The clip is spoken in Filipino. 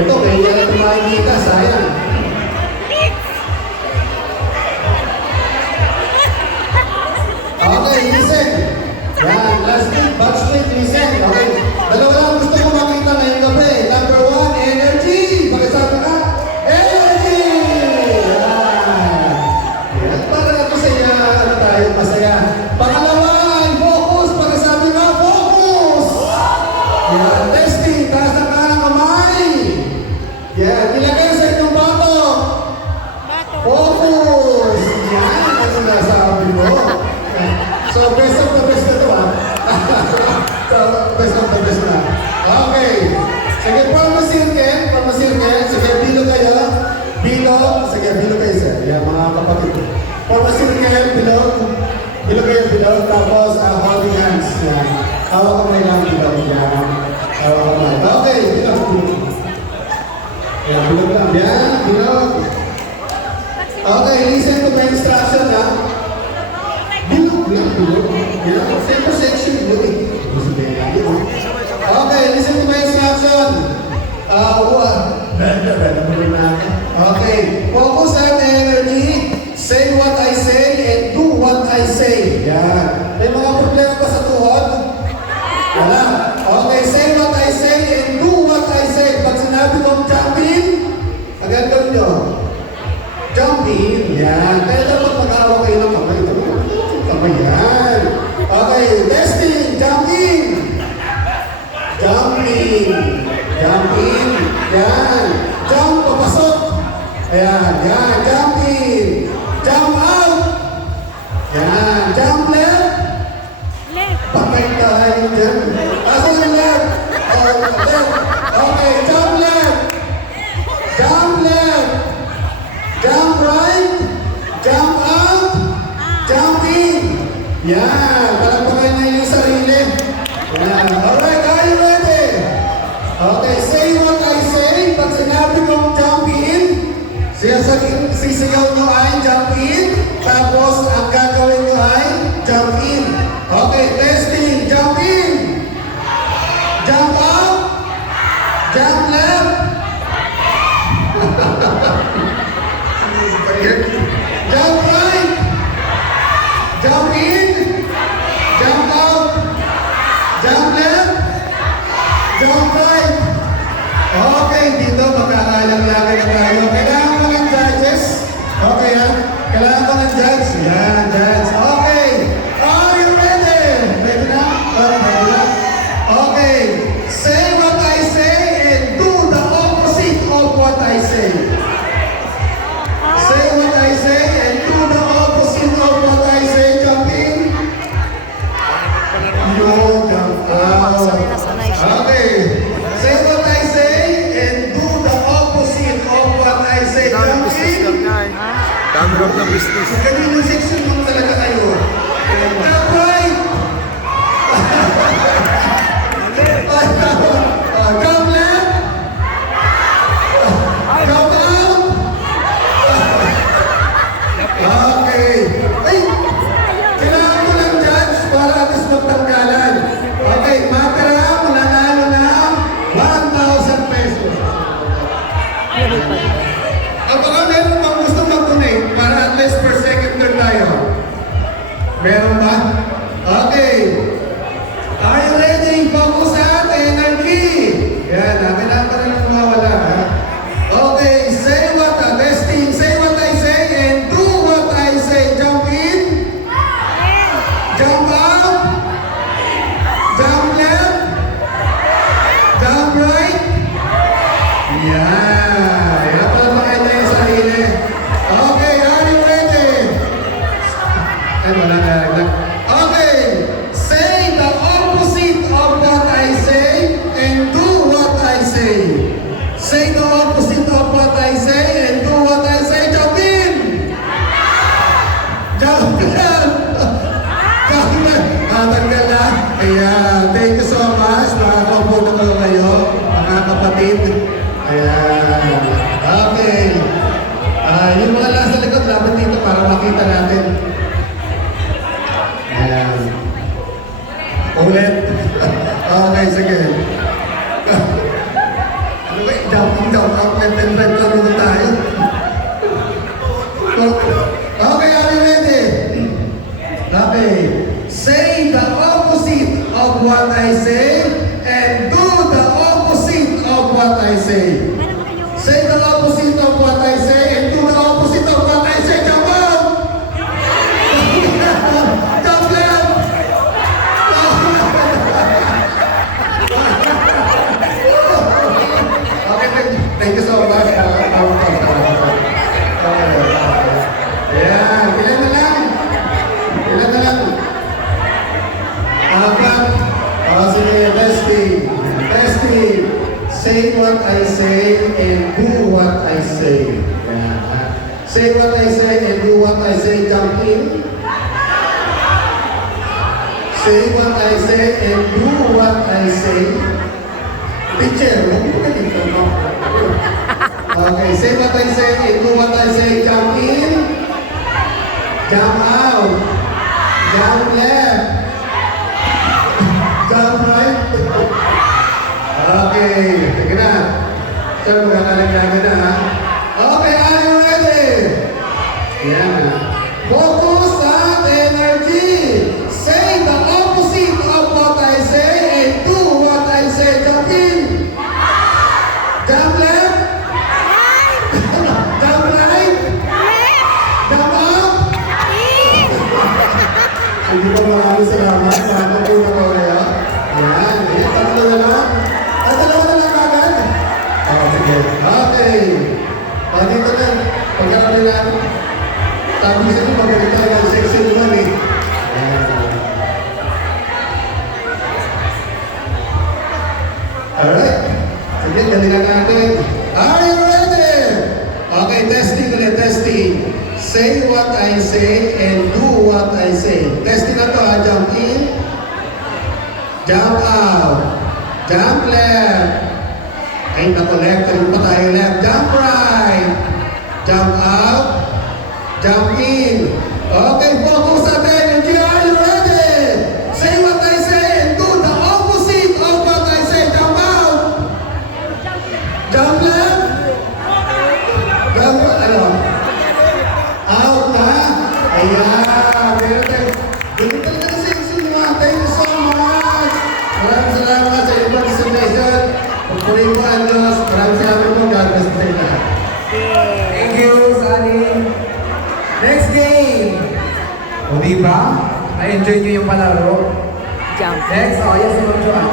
Ito, may makikita, sayang. Okay, listen. Yan, last week, batch week, listen. Okay, dalawa lang gusto ko makita ngayong gabi. Number 1, energy. Pakisabi ka, energy! Yan. Yan, para na sa inyo, ano tayo, masaya. Pangalawa, focus. Pakisabi ka, focus! Yan, testing, taas na ka ng kamay. Yan, ilagay sa inyong bato. Focus! Yan, ang sinasabi mo. So, best of the best na ito, ha? So, best of the best na. Okay. Sige, form a circle. Sige, bilo kayo. Sige, bilo kayo, sir. Yan, mga kapatid. Form a circle, bilo kayo. Tapos, holding hands. Yan. Hawak kamay lang, bilo. Yan. Hawak kamay. Okay, bilo. Yan, bilo lang. Yan, bilo. Okay, listen to my instruction, ha? Bilog. Same section, bilog. Okay, listen to my instruction. Okay, focus on energy. Say what I say and do what I say. Yan. May mga problema pa sa tuhod? Wala. Okay, say what I say and do what I say. Pag sinabi kong jump in, agad gawin nyo. Jump in. Yan. Kaya dapat mag-awa kayo ng kamay. Yan. Okay, testing. Jump in. Yan. Jump, papasok. Ayan. Jump in. Jump out. Yan. Jump left. Patay tayo dyan. Asan yung left? Left. Okay, jump left. Jump right. Jump out. Jump in. Yan. Palagpakan na yung sarili. Yan. Alright, are you ready? Okay, say what I say. Pag sinabi kong jump in, sisigaw nyo ay jump in. Tapos, ang gagawin nyo ay jump in. Okay, testing. Jump in. Jump out. Jump left. Jump right. Jump in. Jump out. Jump left. Jump right. Okay, dito magkakalang-lagay na tayo. Kailangan ko ng judges. Okay, ha? Kailangan ko ng judge. Yan, judge. Okay. Are you ready? Ready na? Ready na? Okay. Say what I say and do the opposite of what I say. Say what I say and do the opposite of what I say. Jump in. Jump out. Okay. Say what I say and do the opposite of what I say. Jump in. Download na business. Ganyan yung section mo talaga kayo. Jump right. Jump left. Jump out. Okay. Ay! Kailangan ko ng judge para at least magtanggalan. Okay, matira, mananalo ng 1,000 pesos. Baka meron pang gusto mag-donate para at least per second turn tayo. Meron ba? Okay. Are you ready? Focus at energy. Yan, kailangan pa rin mawala, ha? Okay, say what I say and do what I say. Jump in. Jump out. Jump left. Jump right. Yeah. Yan pala makita yung sarili. Okay, are you ready? Ay, wala na. Okay. Say the opposite of what I say and do what I say. Say the opposite of what I say and do what I say. Jump in. Jump left. Jump left. Matanggal na. Ayan. Thank you so much. Makakaupo na kayo, mga kapatid. Ayan. Okay. Yung mga nasa likod, lapit dito para makita natin. Ayan. Ulit. Okay, sige. Ano ba? Jump of what I say and do the opposite of what I say. Say the opposite of what I say and do the opposite of what I say. Jump out! Jump left! Okay, thank you so much. Yeah, ilan na lang? Ilan na lang? Apat. Sige, testing. Testing. Say what I say and do what I say. Yeah. Say what I say and do what I say. Jump in. Say what I say and do what I say. Teacher, hindi ko dito, no? Okay, say what I say and do what I say. Jump in. Jump out. Jump left. Jump right. Okay, sige na. Sir, magkakaligyagan na ha. Okay, are you ready? Yan. Focus at energy. Say the opposite of what I say and do what I say. Jump in. Jump left. Jump right. Jump up. Hindi ko maraming salamat. Maraming po na ko kaya. Yan. Yan. Tatlo na lang. Dalawa na lang agad. Sige. Okay. Dito na. Pagkakaroon na. Sabi sa inyo, magaling talaga ang sexy naman eh. Alright. Sige, galingan natin. Are you ready? Okay, testing ulit, testing. Say what I say and do what I say. Testing na to ha. Jump in. Jump out. Jump left. Ay, naku, left. Kaling pa tayo left. Jump right. Jump out. Jump in. Okay, focus at energy. Are you ready? Say what I say and do the opposite of what I say. Jump out. Jump left. Jump, ano? Out na. Ayan. Meron tayo. Ganun talaga na sexy mga. Thank you so much. Maraming salamat sa inyong participation. Pagpunin mo ang Diyos. Maraming salamat po. God bless sa inyo lahat. Thank you, Sunny. Next game. O diba? Na-enjoy nyo yung palaro? Jump. Next, yes, si Ma'am Joanne.